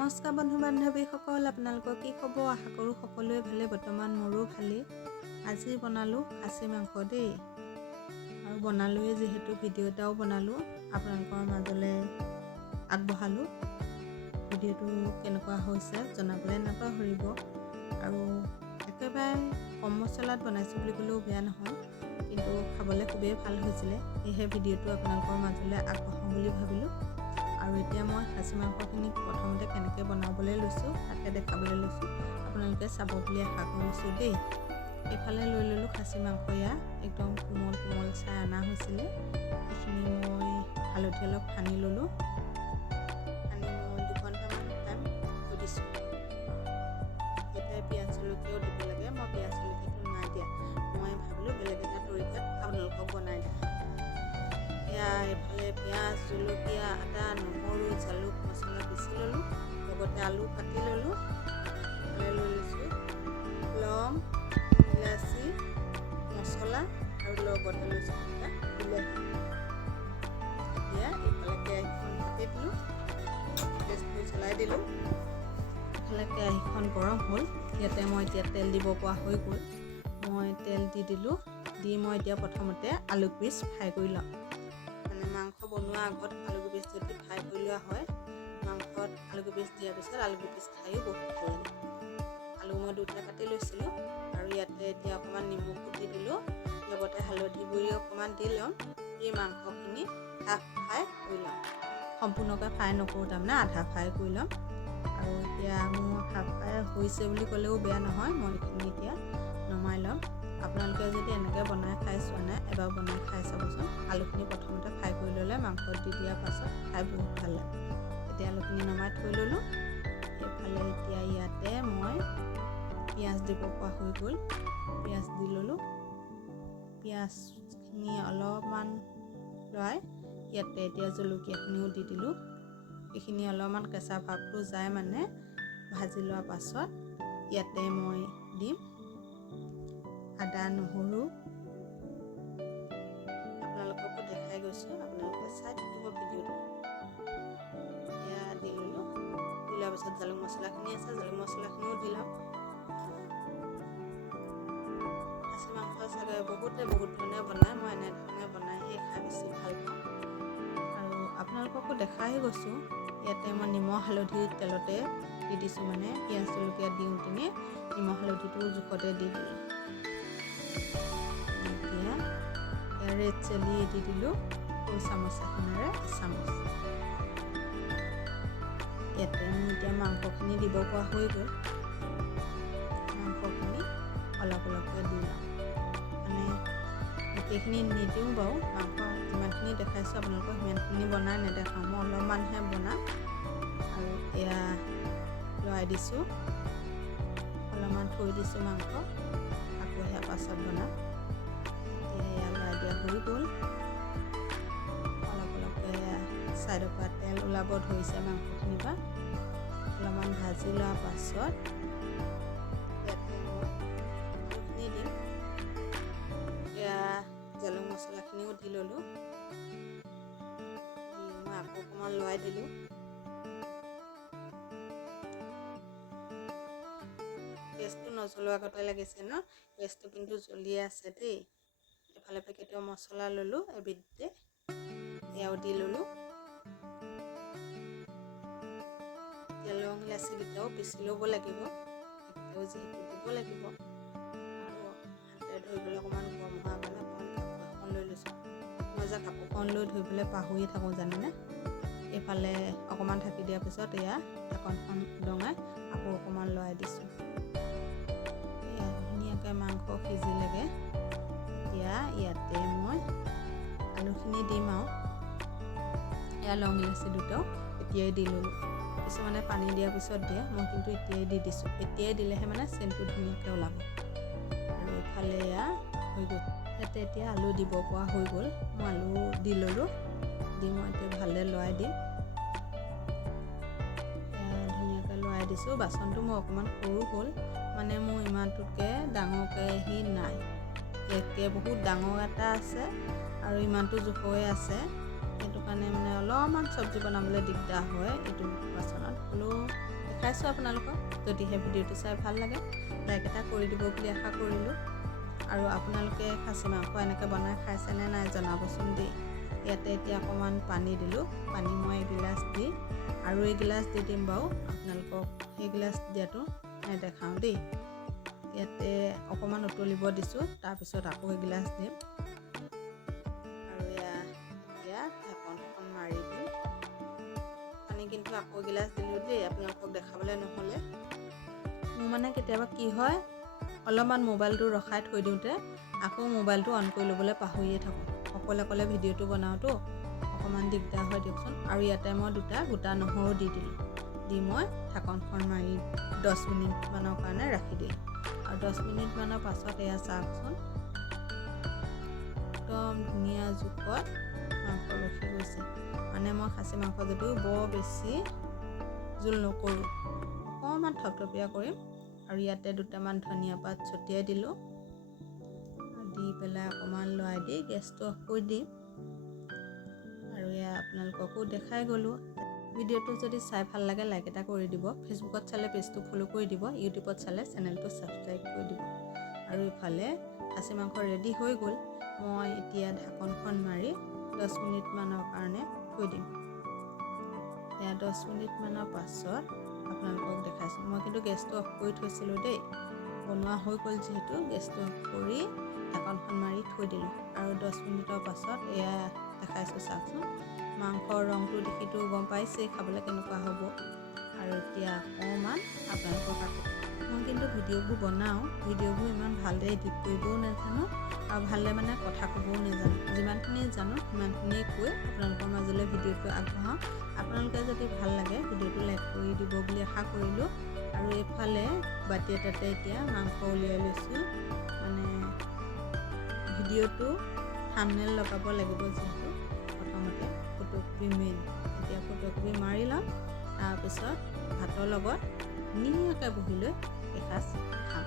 নমস্কাৰ বন্ধু বান্ধৱীসকল, আপোনালোকৰ কি খবৰ? আশা কৰোঁ সকলোৱে ভালে। বৰ্তমান মোৰো ভালেই। আজি বনালোঁ খাচী মাংস দেই, আৰু বনালোৱে যিহেতু ভিডিঅ' এটাও বনালোঁ, আপোনালোকৰ মাজলৈ আগবঢ়ালোঁ। ভিডিঅ'টো কেনেকুৱা হৈছে জনাবলৈ নাপাহৰিব। আৰু একেবাৰে কম মছলাত বনাইছোঁ বুলি ক'লেও বেয়া নহয়, কিন্তু খাবলৈ খুবেই ভাল হৈছিলে। সেয়েহে ভিডিঅ'টো আপোনালোকৰ মাজলৈ আগবঢ়াওঁ বুলি ভাবিলোঁ। আৰু এতিয়া মই খাচী মাংসখিনি প্ৰথমতে কেনেকৈ বনাবলৈ লৈছোঁ তাকে দেখাবলৈ লৈছোঁ। আপোনালোকে চাব বুলি আশা কৰিছোঁ দেই। এইফালে লৈ ল'লোঁ খাচী মাংস, একদম কোমল কোমল চাই অনা হৈছিলে। সেইখিনি মই হালধি অলপ সানি ল'লোঁ। সানি মই 2 ঘণ্টামান টাইম থৈ দিছোঁ। এটাই পিঁয়াজ জলকীয়াও দিব লাগে। মই পিঁয়াজ জলকীয়াটো নাই দিয়া। মই ভাবিলোঁ বেলেগ এটা তৰিকাত আপোনালোকক বনাই দিম। এইফালে পিঁয়াজ, জলকীয়া, আদা, নহৰু, জালুক, মছলা পিচি ল'লোঁ। লগতে আলু কাটি ল'লোঁ। এইফালে লৈ লৈছোঁ লং, ইলাচি, মছলা আৰু লগতে লৈছোঁ বিলাহী। এতিয়া এইফালে কেৰাহীখন পাতি দিলোঁ, গেছটো জ্বলাই দিলোঁ। এইফালে কেৰাহীখন গৰম হ'ল। ইয়াতে মই এতিয়া তেল দিব পৰা হৈ গ'ল। মই তেল দি দিলোঁ। দি মই এতিয়া প্ৰথমতে আলু পিচ ফ্ৰাই কৰি ল'ম। মাংস বনোৱাৰ আগত আলু পিচ যদি ফ্ৰাই কৰি লোৱা হয়, মাংসত আলু পিচ দিয়াৰ পিছত আলু পিচ খায়ো বহুত ভাল লাগে। আলু মই 2টা কাটি লৈছিলোঁ, আৰু ইয়াতে এতিয়া অকণমান নিমখ দি দিলোঁ। লগতে হালধি গুড়ি অকণমান দি ল'ম। এই মাংসখিনি হাফ ফ্ৰাই কৰি ল'ম। সম্পূৰ্ণকৈ ফ্ৰাই নকৰোঁ, তাৰমানে আধা ফ্ৰাই কৰি ল'ম। আৰু এতিয়া মোৰ হাফ ফ্ৰাই হৈছে বুলি ক'লেও বেয়া নহয়। মই এইখিনি এতিয়া নমাই ল'ম। আপোনালোকে যদি এনেকৈ বনাই খাই চোৱা নাই, এবাৰ বনাই খাই চাবচোন। আলুখিনি প্ৰথমতে ফ্ৰাই কৰি ল'লে মাংসত দি দিয়াৰ পাছত খাই বহুত ভাল লাগে। এতিয়া আলুখিনি নমাই থৈ ল'লোঁ। এইফালে এতিয়া ইয়াতে মই পিঁয়াজ দিব পৰা হৈ গ'ল। পিঁয়াজ দি ল'লোঁ। পিঁয়াজখিনি অলপমান লৰাই ইয়াতে এতিয়া জলকীয়াখিনিও দি দিলোঁ। এইখিনি অলপমান কেঁচা ভাৱটো যায়, মানে ভাজি লোৱাৰ পাছত ইয়াতে মই দিম আদা, নহৰু। আপোনালোককো দেখাই গৈছোঁ, আপোনালোকে চাই থাকিব ভিডিঅ'টো। এয়া দি ল'লোঁ। দি লোৱাৰ পিছত জালুক মছলাখিনি আছে, জালুক মছলাখিনিও দি ল'ম। খাচী মাংস চাগে বহুতে বহুত ধৰণে বনায়। মই এনেধৰণে বনাইহে খাই বেছি ভাল পাওঁ। আৰু আপোনালোককো দেখাই গৈছোঁ। ইয়াতে মই নিমখ হালধি তেলতে দি দিছোঁ, মানে পিঁয়াজ জলকীয়া দিওঁতেনে নিমখ হালধিটো জোখতে দি দিলোঁ। এতিয়া ৰেড চিলি দি দিলোঁ, সৰু চামুচ এখনেৰে এচামুচ। ইয়াতে মোৰ এতিয়া মাংসখিনি দিব পৰা হৈ গ'ল। মাংসখিনি অলপ অলপকৈ দি ল'ম, মানে গোটেইখিনি নিদিওঁ বাৰু। মাংস যিমানখিনি দেখাইছোঁ আপোনালোকক সিমানখিনি বনাই নেদেখাওঁ, মই অলপমানহে বনাম। আৰু এয়া লৰাই দিছোঁ, অলপমান থৈ দিছোঁ মাংস, আকৌ সেয়া পাছত বনাম। এতিয়া এয়া লৰাই দিয়া হৈ গ'ল। অলপ অলপকৈ ছাইডৰ পৰা তেল ওলাব ধৰিছে মাংসখিনিৰ পৰা। অলপমান ভাজি লোৱাৰ পাছত ইয়াতে মই আলুখিনি দিম। এয়া জালুক মছলাখিনিও দি ল'লোঁ। মই আকৌ অকণমান লৰাই দিলোঁ। গেছটো নজ্বলোৱাৰ আগতে লাগিছে ন? গেছটো কিন্তু জ্বলিয়ে আছে দেই। এফালে পেকেটৰ মছলা ল'লোঁ এবিধে, এয়াও দি ল'লোঁ। এতিয়া লং ইলাচিকেইটাও পিচি ল'ব লাগিব, সেইকেইটাও যিহেতু দিব লাগিব। আৰু হাতে ধৰিবলৈ অকণমান গৰম হোৱাৰ কাৰণে অকণমান কাপোৰ এখন লৈ লৈছোঁ। মই যে কাপোৰখন লৈ ধৰিবলৈ পাহৰিয়ে থাকোঁ জানেনে। এইফালে অকণমান ঢাকি দিয়াৰ পিছত এয়া ঢাকনখন দঙাই আকৌ অকণমান লৰাই দিছোঁ। এয়া ধুনীয়াকৈ মাংস সিজিলেগৈ। এতিয়া ইয়াতে মই আলুখিনি দিম আৰু এয়া লং ইলাচি দুটাও এতিয়াই দি ল'লোঁ। কিছুমানে পানী দিয়াৰ পিছত দিয়ে, মই কিন্তু এতিয়াই দি দিছোঁ। এতিয়াই দিলেহে মানে চেণ্টটো ধুনীয়াকৈ ওলাব। আৰু এইফালে এয়া হৈ গ'ল। ইয়াতে এতিয়া আলু দিব পৰা হৈ গ'ল। মই আলু দি ল'লোঁ। দি মই এতিয়া ভালদৰে লৰাই দিম। ধুনীয়াকৈ লৰাই দিছোঁ। বাচনটো মোৰ অকণমান সৰু হ'ল, মানে মোৰ ইমানটোতকৈ ডাঙৰ কেৰাহী নাই। ইয়াতকৈ বহুত ডাঙৰ এটা আছে, আৰু ইমানটো জোখৰে আছে। সেইটো কাৰণে মানে অলপমান চব্জি বনাবলৈ দিগদাৰ হয় এইটো বাচনত। হ'লেও দেখাইছোঁ আপোনালোকক। যদিহে ভিডিঅ'টো চাই ভাল লাগে লাইক এটা কৰি দিব বুলি আশা কৰিলোঁ। আৰু আপোনালোকে খাচী মাংস এনেকৈ বনাই খাইছেনে নাই জনাবচোন দেই। ইয়াতে এতিয়া অকণমান পানী দিলোঁ। পানী মই এগিলাচ দি আৰু এগিলাচ দি দিম বাৰু, আপোনালোকক সেইগিলাচ দিয়াটো নেদেখাওঁ দেই। ইয়াতে অকণমান উতলিব দিছোঁ, তাৰপিছত আকৌ এগিলাচ দিম আৰু এতিয়া ঢাকনখন মাৰি দিম। পানী কিন্তু আকৌ এগিলাচ দিলোঁ দেই, আপোনালোকক দেখাবলৈ নহ'লে। মোৰ মানে কেতিয়াবা কি হয়, অলপমান মোবাইলটো ৰখাই থৈ দিওঁতে আকৌ মোবাইলটো অন কৰি ল'বলৈ পাহৰিয়ে থাকোঁ। অকলে ভিডিঅ'টো বনাওঁতো অকণমান দিগদাৰ হয় দিয়কচোন। আৰু ইয়াতে মই 2টা গোটা নহৰু দি দিলোঁ। দি মই ঢাকনখন মাৰি 10 মিনিটমানৰ কাৰণে ৰাখি দিলোঁ। আৰু 10 মিনিটমানৰ পাছত এয়া চাওকচোন, একদম ধুনীয়া জোখত মাংস ৰখি গৈছে। মানে মই খাচী মাংস যদিও বৰ বেছি জোল নকৰোঁ, অকণমান থপথপীয়া কৰিম। আৰু ইয়াতে 2টামান ধনিয়া পাত ছটিয়াই দিলোঁ। দি পেলাই অকণমান লৰাই দি গেছটো অফ কৰি দিম। আৰু এয়া আপোনালোককো দেখাই গ'লোঁ। ভিডিঅ'টো যদি চাই ভাল লাগে লাইক এটা কৰি দিব। ফেচবুকত চালে পেজটো ফ'ল' কৰি দিব। ইউটিউবত চালে চেনেলটো ছাবস্ক্ৰাইব কৰি দিব। আৰু ইফালে খাচী মাংস ৰেডি হৈ গ'ল। মই এতিয়া ঢাকনখন মাৰি 10 মিনিটমানৰ কাৰণে থৈ দিম। এয়া 10 মিনিটমানৰ পাছত আপোনালোকক দেখাইছোঁ। মই কিন্তু গেছটো অফ কৰি থৈছিলোঁ দেই, বনোৱা হৈ গ'ল যিহেতু গেছটো অফ কৰি ঢাকনখন মাৰি থৈ দিলোঁ। আৰু 10 মিনিটৰ পাছত এয়া দেখাইছোঁ চাওকচোন। মাংসৰ ৰংটো দেখিতো গম পাইছেই খাবলৈ কেনেকুৱা হ'ব। আৰু এতিয়া অকণমান আপোনালোকক মই কিন্তু ভিডিঅ'বোৰ বনাওঁ, ভিডিঅ'বোৰ ইমান ভালদৰে এডিট কৰিবও নাজানো আৰু ভালদৰে মানে কথা ক'বও নাজানো। যিমানখিনি জানো সিমানখিনিয়ে কৈ আপোনালোকৰ মাজলৈ ভিডিঅ'টো আগবঢ়াওঁ। আপোনালোকে যদি ভাল লাগে ভিডিঅ'টো লাইক কৰি দিব বুলি আশা কৰিলোঁ। আৰু এইফালে বাতি এটাতে এতিয়া মাংস উলিয়াই লৈছোঁ। মানে ভিডিঅ'টো থাম্বনেইল লগাব লাগিব যিহেতু প্ৰথমতে ফটোকপি মেইন। এতিয়া ফটোকপি মাৰি ল'ম, তাৰপিছত ভাতৰ লগত ধুনীয়াকৈ বহি লৈ এসাঁজ খাম।